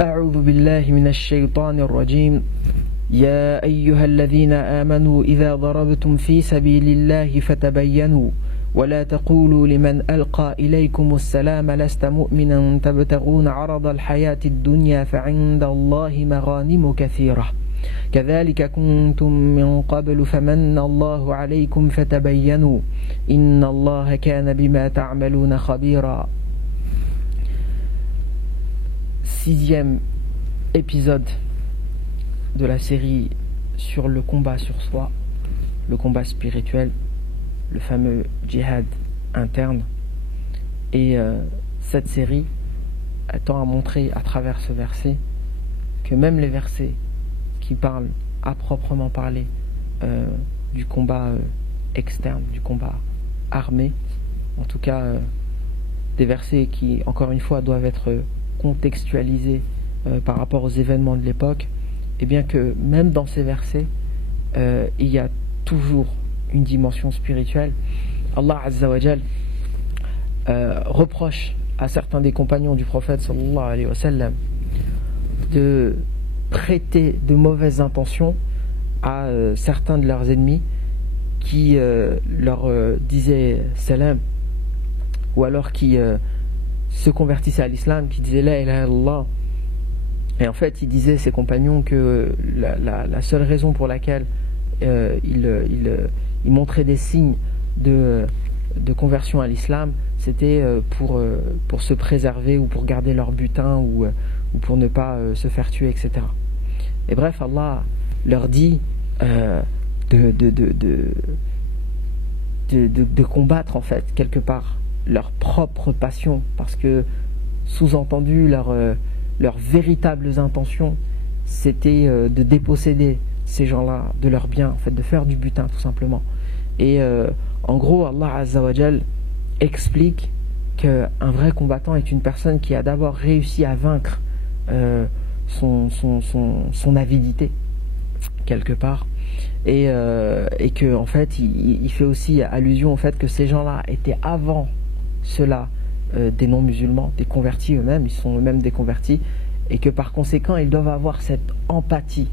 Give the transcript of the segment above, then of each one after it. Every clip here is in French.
أعوذ بالله من الشيطان الرجيم يا أيها الذين آمنوا إذا ضربتم في سبيل الله فتبينوا ولا تقولوا لمن ألقى إليكم السلام لست مؤمنا تبتغون عرض الحياة الدنيا فعند الله مغانم كثيرة كذلك كنتم من قبل فمن الله عليكم فتبينوا إن الله كان بما تعملون خبيرا. Sixième épisode de la série sur le combat sur soi, le combat spirituel, le fameux djihad interne. Et cette série tend à montrer à travers ce verset que même les versets qui parlent à proprement parler du combat externe, du combat armé, en tout cas des versets qui, encore une fois, doivent être contextualisés par rapport aux événements de l'époque, et bien que même dans ces versets, il y a toujours une dimension spirituelle. Allah Azza wa Jal reproche à certains des compagnons du prophète sallallahu alayhi wa sallam de prêter de mauvaises intentions à certains de leurs ennemis qui leur disaient salam, ou alors qui se convertissaient à l'islam, qui disaient la ilaha illallah. Et en fait, il disait, ses compagnons, que la seule raison pour laquelle ils montraient des signes de conversion à l'islam, c'était pour se préserver ou pour garder leur butin ou pour ne pas se faire tuer, etc. Et bref, Allah leur dit de combattre en fait quelque part leur propre passion, parce que sous-entendu leurs véritables intentions c'était de déposséder ces gens-là de leurs biens, en fait de faire du butin tout simplement. Et en gros, Allah Azza wa Jal explique qu'un vrai combattant est une personne qui a d'abord réussi à vaincre son avidité quelque part, et que en fait il fait aussi allusion au fait que ces gens-là étaient avant cela des non-musulmans, des convertis eux-mêmes, ils sont eux-mêmes des convertis, et que par conséquent ils doivent avoir cette empathie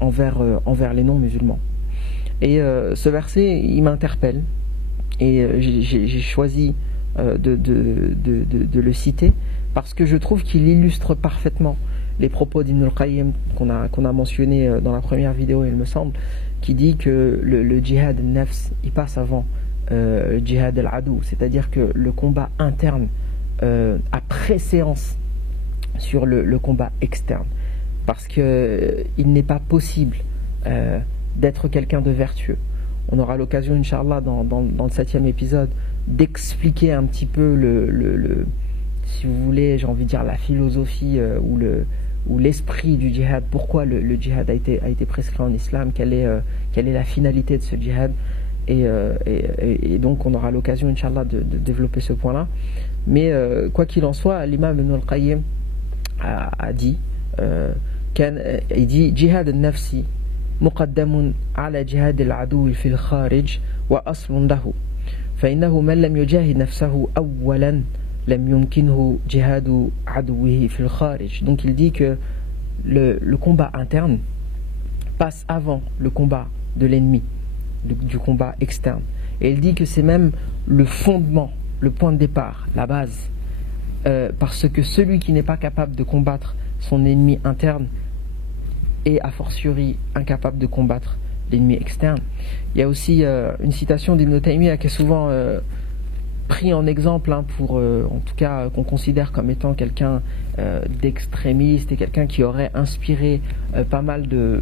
envers les non-musulmans. Et ce verset il m'interpelle, et j'ai choisi de le citer parce que je trouve qu'il illustre parfaitement les propos d'Ibn al-Qayyim qu'on a mentionné dans la première vidéo, il me semble, qui dit que le djihad nafs il passe avant le djihad al-adou, c'est-à-dire que le combat interne a préséance sur le combat externe, parce que il n'est pas possible d'être quelqu'un de vertueux. On aura l'occasion, Inch'Allah, dans le 7e épisode, d'expliquer un petit peu si vous voulez, j'ai envie de dire la philosophie ou l'esprit du djihad, pourquoi le djihad a été prescrit en islam, quelle est la finalité de ce djihad, et donc on aura l'occasion, Inch'Allah, de développer ce point-là. Mais quoi qu'il en soit, l'imam Ibn al-Qayyim a dit, il dit djihad al-nafsi مقدم على جهاد العدو في الخارج وأصل له فإنه من لم يجاهد نفسه أولا لم يمكنه جهاد عدوه في الخارج. Donc il dit que le combat interne passe avant le combat de l'ennemi, du combat externe, et il dit que c'est même le fondement, le point de départ, la base, parce que celui qui n'est pas capable de combattre son ennemi interne et a fortiori incapable de combattre l'ennemi externe. Il y a aussi une citation d'Ibn Taymiyyah qui est souvent pris en exemple pour, en tout cas, qu'on considère comme étant quelqu'un d'extrémiste et quelqu'un qui aurait inspiré pas mal de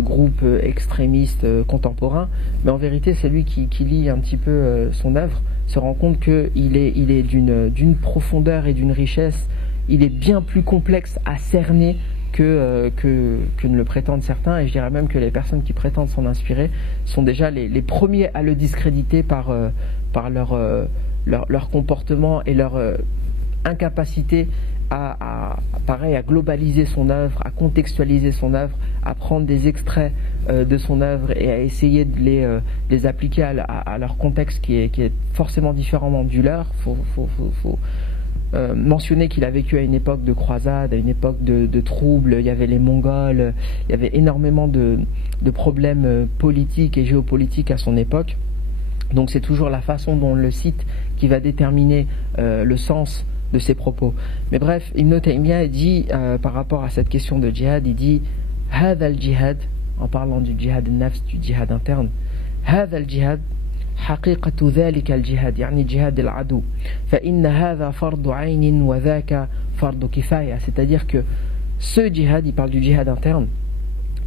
groupes extrémistes contemporains. Mais en vérité, c'est lui qui lit un petit peu son œuvre, se rend compte qu'il est d'une profondeur et d'une richesse. Il est bien plus complexe à cerner que ne le prétendent certains, et je dirais même que les personnes qui prétendent s'en inspirer sont déjà les premiers à le discréditer par leur comportement et leur incapacité à globaliser son œuvre, à contextualiser son œuvre, à prendre des extraits de son œuvre et à essayer de les appliquer à leur contexte qui est forcément différemment du leur. mentionné qu'il a vécu à une époque de croisade, à une époque de troubles, il y avait les Mongols, il y avait énormément de problèmes politiques et géopolitiques à son époque. Donc c'est toujours la façon dont on le cite qui va déterminer le sens de ses propos. Mais bref, Ibn Taymiyyah dit par rapport à cette question de djihad, il dit هذا الجهاد, en parlant du djihad nafs, du djihad interne, هذا الجهاد حقيقة ذلك الجهاد يعني جهاد العدو فإن هذا فرض عين وذاك فرض كفاية. C'est-à-dire que ce djihad, il parle du djihad interne,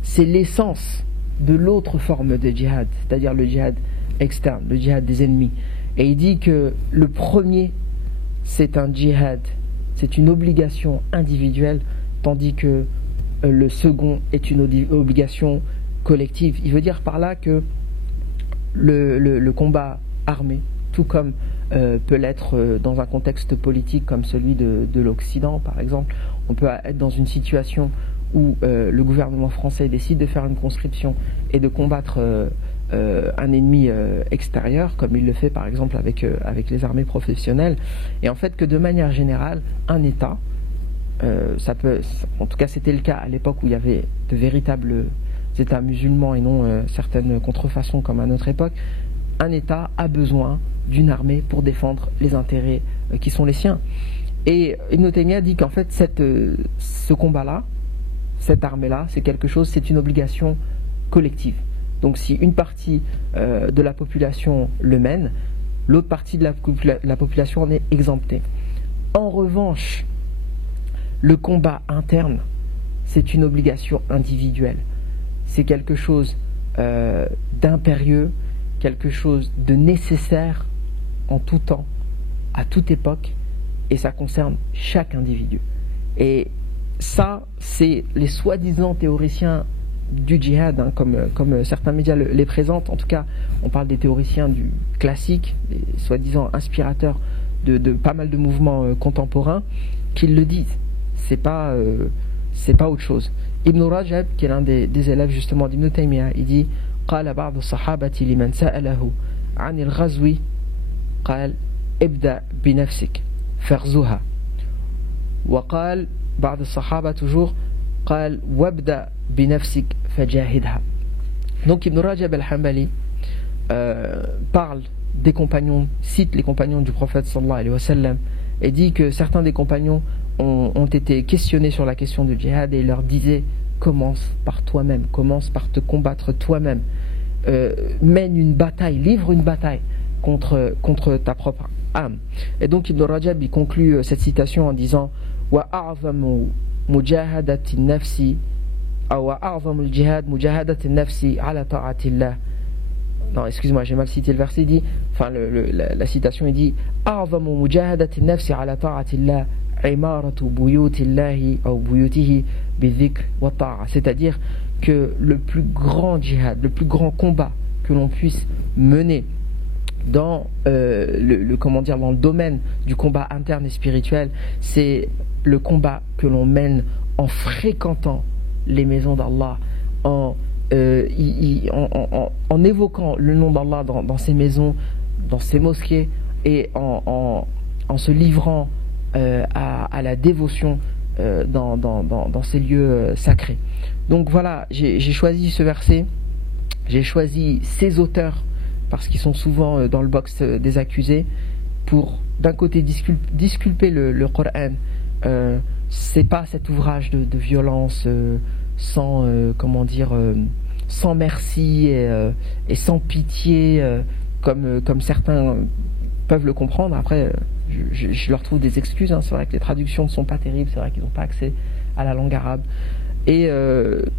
c'est l'essence de l'autre forme de djihad, c'est-à-dire le djihad externe, le djihad des ennemis. Et il dit que le premier, c'est un djihad, c'est une obligation individuelle, tandis que le second est une obligation collective. Il veut dire par là que le combat armé, tout comme peut l'être dans un contexte politique comme celui de l'Occident par exemple, on peut être dans une situation où le gouvernement français décide de faire une conscription et de combattre un ennemi extérieur, comme il le fait par exemple avec les armées professionnelles, et en fait que de manière générale, un État, en tout cas c'était le cas à l'époque où il y avait de véritables États musulmans et non certaines contrefaçons comme à notre époque, un État a besoin d'une armée pour défendre les intérêts qui sont les siens. Et Ibn Taymiyyah dit qu'en fait ce combat-là, cette armée-là, c'est quelque chose, c'est une obligation collective. Donc si une partie de la population le mène, l'autre partie de la population en est exemptée. En revanche, le combat interne, c'est une obligation individuelle. C'est quelque chose d'impérieux, quelque chose de nécessaire en tout temps, à toute époque, et ça concerne chaque individu. Et ça, c'est les soi-disant théoriciens du djihad, hein, comme certains médias les présentent. En tout cas, on parle des théoriciens du classique, les soi-disant inspirateurs de pas mal de mouvements contemporains, qui le disent. C'est pas autre chose. Ibn Rajab, qui est l'un des élèves justement d'Ibn Taymiyyah, il dit قال بعض الصحابة لمن سأله عن الغزو قال ابدأ بنفسك فاغزوها وقال بعض الصحابة toujours قال وابدأ بنفسك فجاهدها. Donc Ibn Rajab al-Hanbali parle des compagnons, cite les compagnons du prophète sallallahu alayhi wa sallam, et dit que certains des compagnons ont été questionnés sur la question du djihad et il leur disait commence par toi-même, commence par te combattre toi-même, mène une bataille, livre une bataille contre ta propre âme. Et donc Ibn Rajab il conclut cette citation en disant wa a'zamu mujahadati nafsi wa a'zamu al-jihad mujahadati nafsi ala ta'atillah. Non, excuse-moi, j'ai mal cité le verset. Il dit, enfin la citation, il dit a'zamu mujahadati nafsi ala ta'atillah imaratu buyutillahi ou buyutihi bidhikr wa ta'a. C'est-à-dire que le plus grand djihad, le plus grand combat que l'on puisse mener dans dans le domaine du combat interne et spirituel, c'est le combat que l'on mène en fréquentant les maisons d'Allah, en évoquant le nom d'Allah dans ces maisons, dans ces mosquées, et en se livrant à la dévotion dans ces lieux sacrés. Donc voilà, j'ai choisi ce verset, j'ai choisi ces auteurs parce qu'ils sont souvent dans le box des accusés pour d'un côté disculper le Coran. C'est pas cet ouvrage de violence sans sans merci et sans pitié comme certains peuvent le comprendre. Après je leur trouve des excuses, hein. C'est vrai que les traductions ne sont pas terribles, c'est vrai qu'ils n'ont pas accès à la langue arabe, et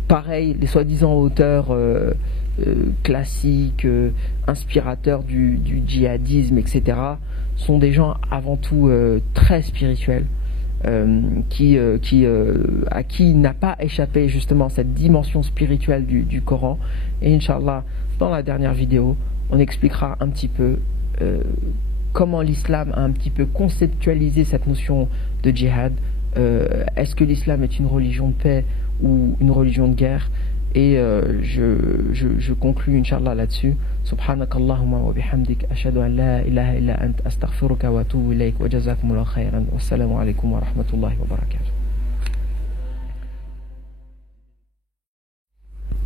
pareil, les soi-disant auteurs classiques, inspirateurs du djihadisme, etc., sont des gens avant tout très spirituels, à qui n'a pas échappé justement cette dimension spirituelle du Coran. Et Inch'Allah, dans la dernière vidéo, on expliquera un petit peu comment l'islam a un petit peu conceptualisé cette notion de djihad. Est-ce que l'islam est une religion de paix ou une religion de guerre? Et je conclus Inch'Allah là-dessus. Subhanakallahumma wa bihamdik ashhadu an la ilaha illa ant astaghfiruka wa atubu ilayk wa jazakumullahu khairan. Wassalamu alaikum wa rahmatullahi wa barakatuh.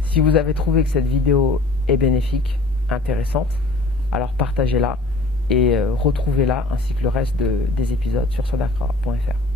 Si vous avez trouvé que cette vidéo est bénéfique, intéressante, alors partagez-la et retrouvez-la ainsi que le reste des épisodes sur sodakra.fr.